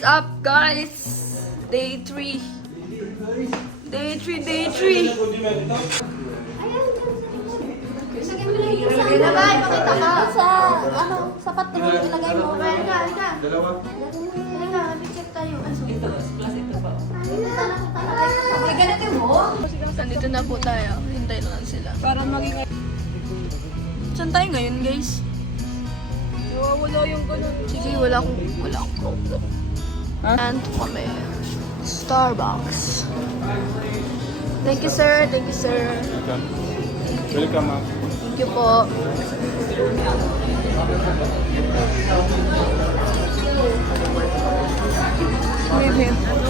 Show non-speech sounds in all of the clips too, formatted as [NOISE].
What's up, guys? Day 3. Day 3, day 3. Ilagay, pakita ka. Sa, ano, sa patrol, ilagay mo. Halika, halika. Dalawa. Halika, picture tayo. Ito, plus ito pa. Ay, ganito mo? Nandito na po tayo. Hintay lang sila. Para maging... Saan tayo ngayon, guys? Wala yung ganun. Sige, wala akong... Wala akong problem. And kami. Starbucks. Thank you, sir. Thank you, sir. Welcome. Welcome, ma'am. Thank you po. Review.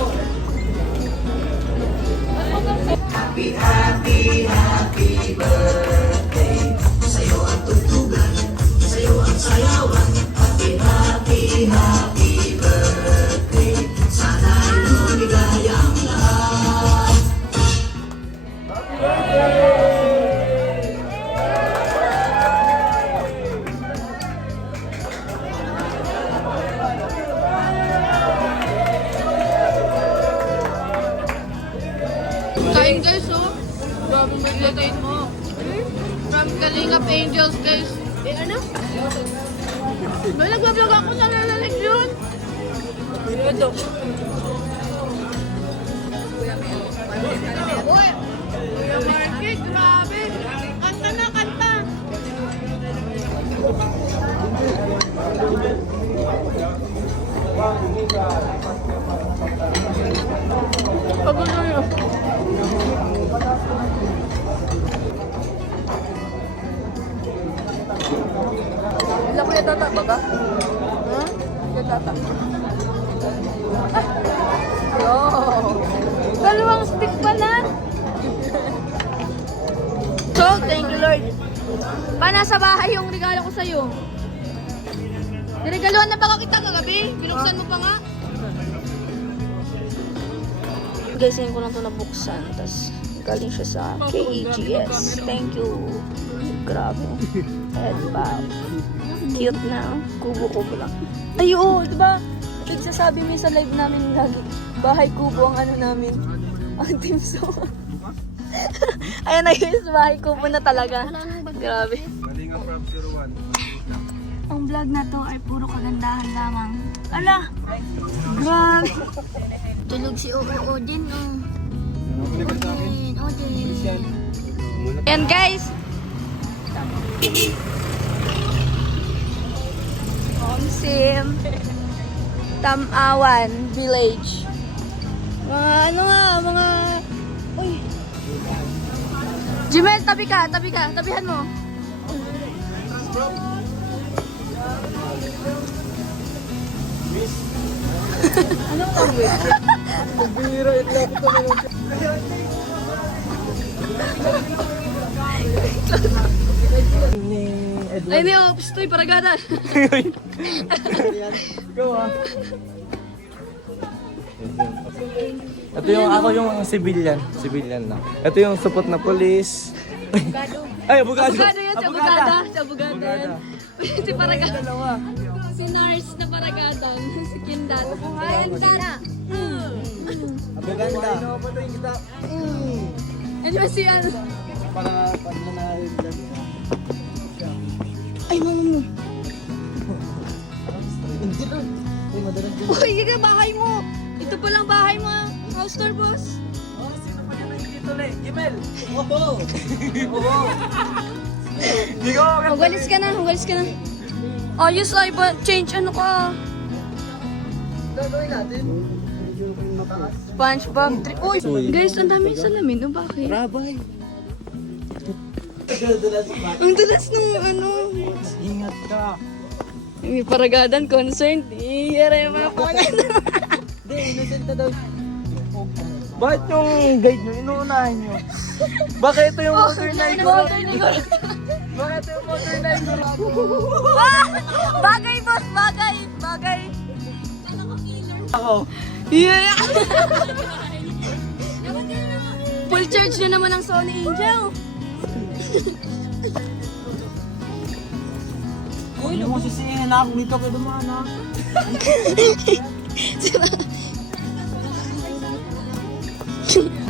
Kain Grabe may lagay mo. From Kalingap Angels, guys. Eh, ano? May nagbablog ako sa lalalig yun. Ito. Uy! Kuya Marky, grabe. Kanta na, kanta. Pagod na yun. Bahay yung regalo ko sa'yo. Niregaluhan na ba kita kagabi? Binuksan mo pa nga? Guys, ngayon ko lang ito nabuksan. Tapos, galing siya sa KEGS. Thank you. Grabe. Head bow. Cute na. Kubo-kubo lang. Ay, oo, di ba? Nagsasabi mo sa live namin lagi, bahay kubo ang ano namin. [LAUGHS] Ang team song. [LAUGHS] Ayan na guys, bahay kubo na talaga. Grabe. 01. Ang vlog na to ay puro kagandahan lamang. Ala! Grabe! Tulog si Oo Odin, oh. Odin, Odin. And guys, Omsim, Tamawan Village. Mga ano nga, mga... Uy! Jimel, tabi ka, tabi ka, tabihan mo. Anong tawag? Bira, itlak ko na. Ay, Neo, pistoy, paragada. Ikaw ah. Ito yung ako yung civilian, civilian na. Ito yung support na police. Ay, abogado. Abogado yan, si Abogada. Si Abogada yan. [LAUGHS] si Paragada. Si Nars na Paragada. Si Kindat. Na. Aboganda. Ano si ano? Para pag nanahid lang. Ay, mama mo. Hindi lang. Uy, ka bahay mo. Ito pa lang bahay mo. House tour boss. Le? Gimel. Oo. Oo. Hindi ko Hugalis ka na, hugalis ka na. Ayos ay ba? Change ano ka? gagawin natin. SpongeBob. Tri- Uy, guys, ang dami salamin. O bakit? Rabay. Ang dulas nung ano. Ingat ka. May paragadan, concerned. Iyara yung mga pangalan. Hindi, innocent na daw. Bakit yung guide nyo, inuunahan nyo? Bakit ito yung motor na Gol. Bakit ito yung motor na? Ah! Bagay, boss, bagay. Bagay. Ako. Yeah. Full charge na naman ang Sony Angel. Uy, mo sisihin ako, hindi ka pa [LAUGHS]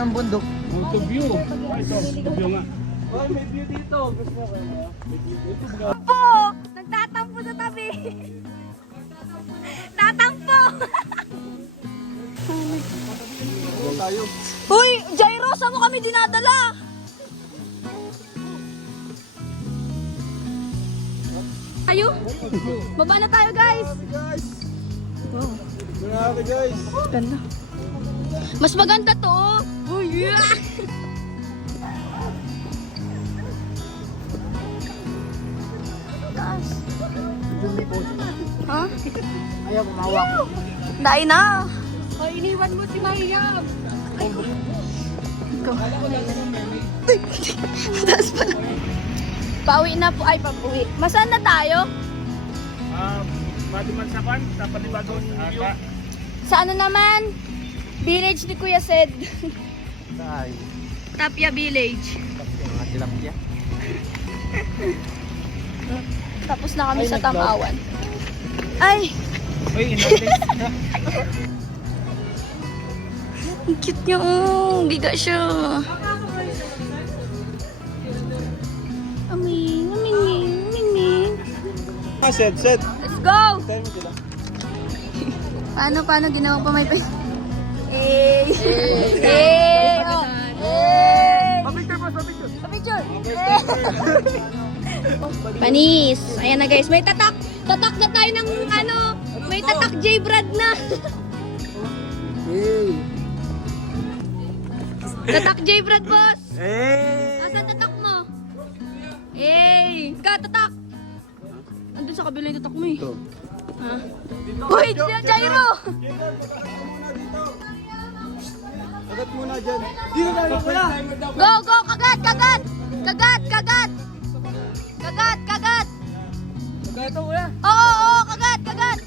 Ang bundok. Ito view. Ito. Ito view nga. Ay, may view dito. Gusto mo kayo? Po! Nagtatampo sa tabi. [LAUGHS] Tatampo! tayo. Uy, Jairo, saan mo kami dinadala? Tayo? Baba na tayo, guys. Guys! Wow, Grabe guys! ganda. Mas maganda to. Uy, yeah. Ha? Ayaw kumawak. Dahil na. O, iniwan mo si Mariam. Go. Taas pa. Pauwi na po. Ay, pauwi. Masaan na tayo? Ah, Madiman sa kan, sa Panibagon view. Sa ano naman? Village ni Kuya Sed. Ay, Tapia Village. mga tilapia. Tapos na kami sa Tamawan. Ay! Uy. [LAUGHS] Ang cute niya. Oh, giga siya. Aming, aming, aming. Ah, set, set. Let's go! Paano, paano ginawang pa may pe? Eh! Eh! Oh! Eh! Picture po, sa picture. Picture! Panis! Ayan na guys, may tatak! Tatak na tayo ng ano! May tatak J. Brad na! Hey! tatak J. Brad, boss! Hey! Asan tatak mo? Eh! Ka, tatak! Andun sa kabila yung tatak mo eh. Ha? Uy! Jairo! Agad muna dyan. Dito tayo kuya. Go, go! Kagat, kagat! Kagat, kagat! Kagat, kagat! Ito kuya. Oo, oo, kagat, kagat!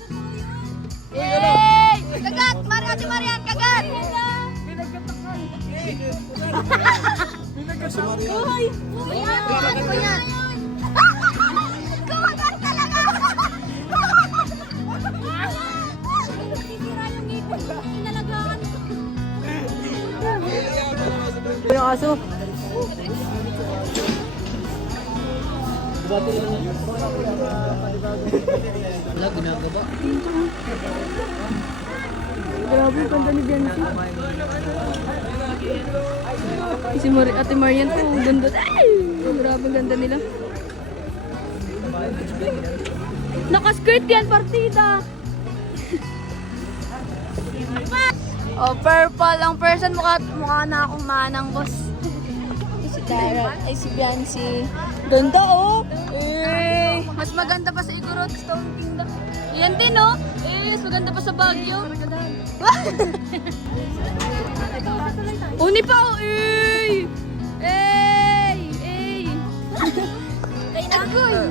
Yay! Kagat! Mar Ate Marian, kagat! Si Maria. Uy! Uy! Kagat ko yan! Yung aso. Wala, ginagawa. Grabe, ang ganda ni Bianchi. Si Mar Ate Marian po, ang ganda. Ay! Grabe, ganda nila. Nakaskirt yan, partida. [LAUGHS] oh, purple ang person. Mukha, mukha na akong manang boss. [LAUGHS] si Tara, ay si Biancy. Ganda oh! Eh, mas maganda pa sa Igorot Stone Kingdom. Yan din oh! Eh, mas maganda pa sa Baguio. [LAUGHS] Uni pa oh! Eh! Eh! Eh! Kay Nagoy!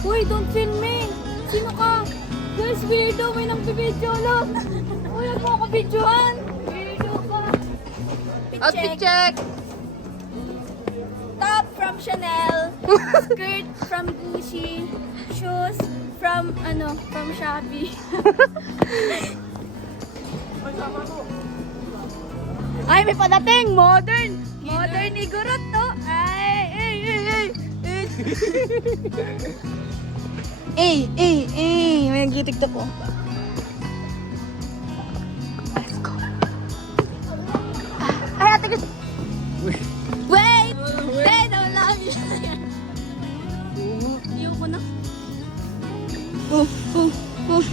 Uy, don't film me! Sino ka? Guys, weirdo! May nang bibidyo lo! Mo ako ka! Outfit check! Top from Chanel, [LAUGHS] skirt from Gucci, shoes from ano, from Shopee. [LAUGHS] Ay, may padating! Modern! Modern Igorot to! Ay, ay, ay, ay! Ay, [LAUGHS] ay, ay! May nag-tiktok ko.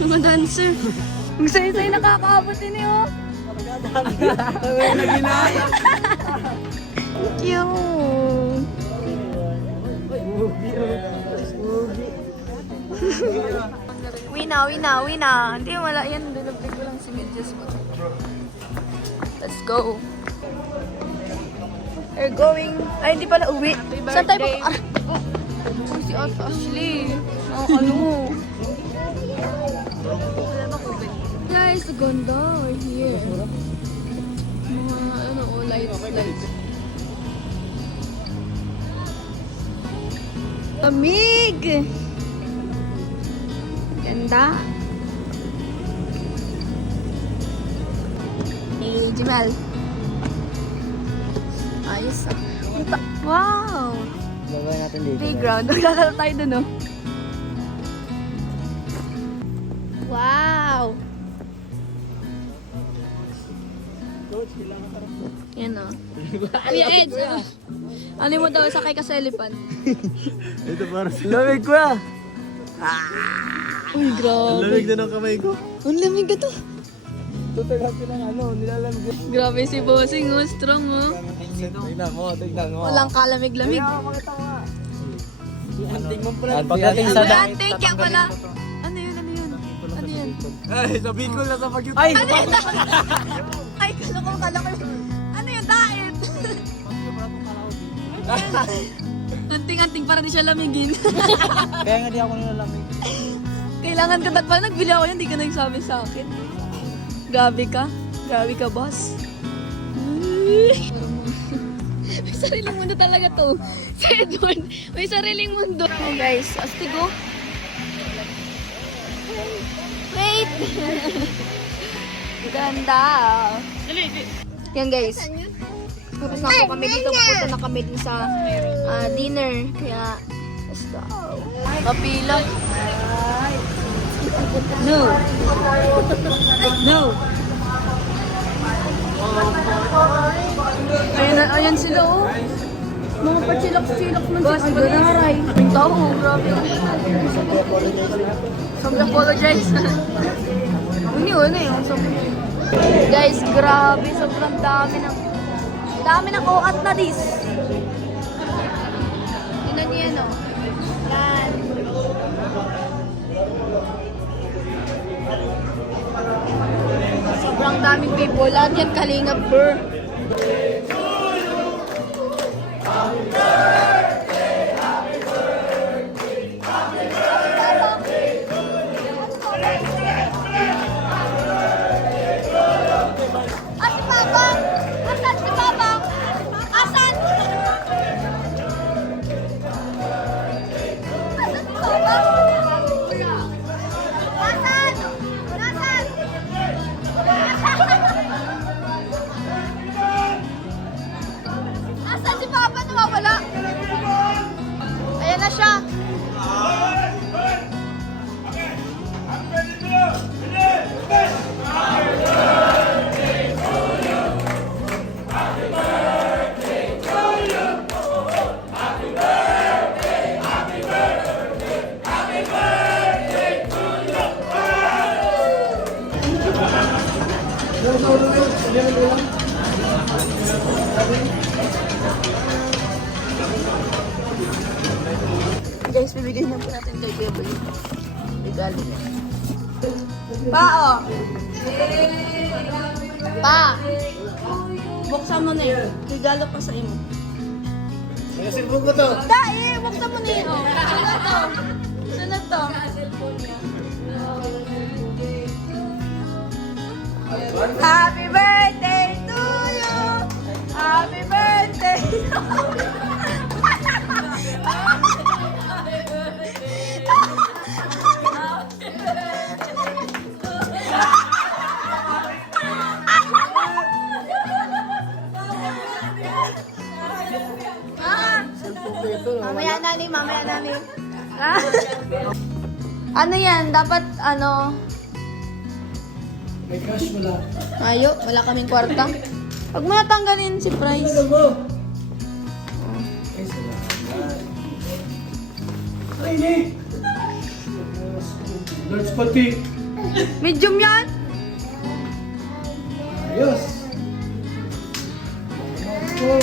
Mga dancer. Ang sayo-sayo nakakaabot din eh, oh. Cute. Wina, wina, wina. Hindi, wala yan. Dulubig ko lang si Midges mo. Let's go. We're going... Ay, hindi pala uwi. Saan tayo pa... Ah, oh. Si Ashley. Oh, ano? Guys, ganda. We're here. Mga, ano, oh, lights, lights. Lamig! Ganda. Jimel. Ayos ah. Wow! Gagawin natin dito. Playground. [LAUGHS] Maglalaro tayo dun, oh. Wow! Yan, oh. Kuya Ed, ano mo daw, sakay ka sa elephant? Ito para sa lamig ko ah. Uy, grabe. Lamig na ng kamay ko. Ang lamig ka to. Ito talaga ng ano, nilalamig. Grabe si Bossing, oh. Strong, oh. Tignan mo, tignan mo. Walang kalamig-lamig. Pagdating sa Kuya, thank you pala. Ano yun, ano yun? Ano yun? Ay, sa Bicol na sa Baguio. Ay! Ay, kala [LAUGHS] ko, kala ko. Ano yung diet? Anting-anting para di siya lamigin. [LAUGHS] Kaya nga di ako nilalamig. Kailangan ko pa nagbili ako yan, hindi ka nagsabi sa akin. Gabi ka. Gabi ka, boss. [LAUGHS] May sariling mundo talaga to. [LAUGHS] Si Edward, may sariling mundo. Oh guys, astigo. Wait! Ganda. Yan guys. Tapos na po kami dito. Pupunta na kami din sa ah, dinner. Kaya, let's go. Kapila. No. No. Ayan, ayan sila oh. Mga pachilak-silak man Boss, si Ganaray. Ang tao, grabe. Sabi apologize. [LAUGHS] Hindi, ano yun. Sabi. Guys, grabe. Sobrang dami ng dami ng uat na dis. Tingnan niyo yan oh. Yan. Sobrang daming people. Lahat yan kalingap, bro. Ah, Guys, bibigay na po natin kay Kuya Boy. Regalo niya. Pa, oh. Pa. Buksan mo na yun. Regalo pa sa imo. Nakasilbong ko to. Dai, buksan mo na yun. Oh. Sunod to. Sunod to. Happy birthday to you. Happy birthday. Ah, mamaya nani, mamaya nani. Ah. ano yan? Dapat ano? May cash wala. Ayo, wala kaming kwarta. Huwag mo natanggalin si Price. mo. Ay, salamat. Ay, ni. Large pati. Medium yan? Ayos. Oh.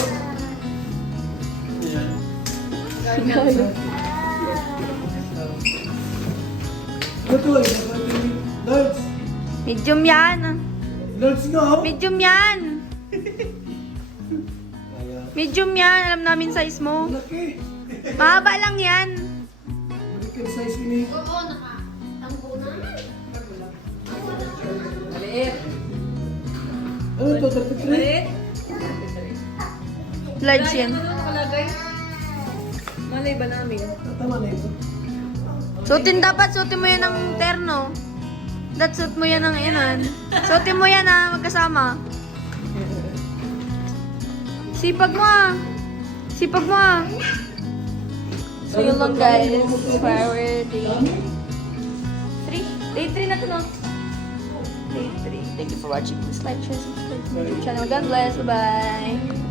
Ito ay large. Medium yan. Nga oh. Medium yan. Medium yan. Alam namin size mo. laki. Mahaba lang yan. Yung size ni. Oo, nakatampo na. Ano to? 33? Large yan. Tama na ito. Suotin dapat. Suotin mo yan ng terno. That suit mo yan ng inan. Suotin mo yan ha. Magkasama. Sipag mo ah. Sipag mo ah. So yun lang guys. For our day 3. Day 3 na to no? Day 3. Thank you for watching. Please like, share, subscribe to my YouTube channel. God bless. Bye-bye.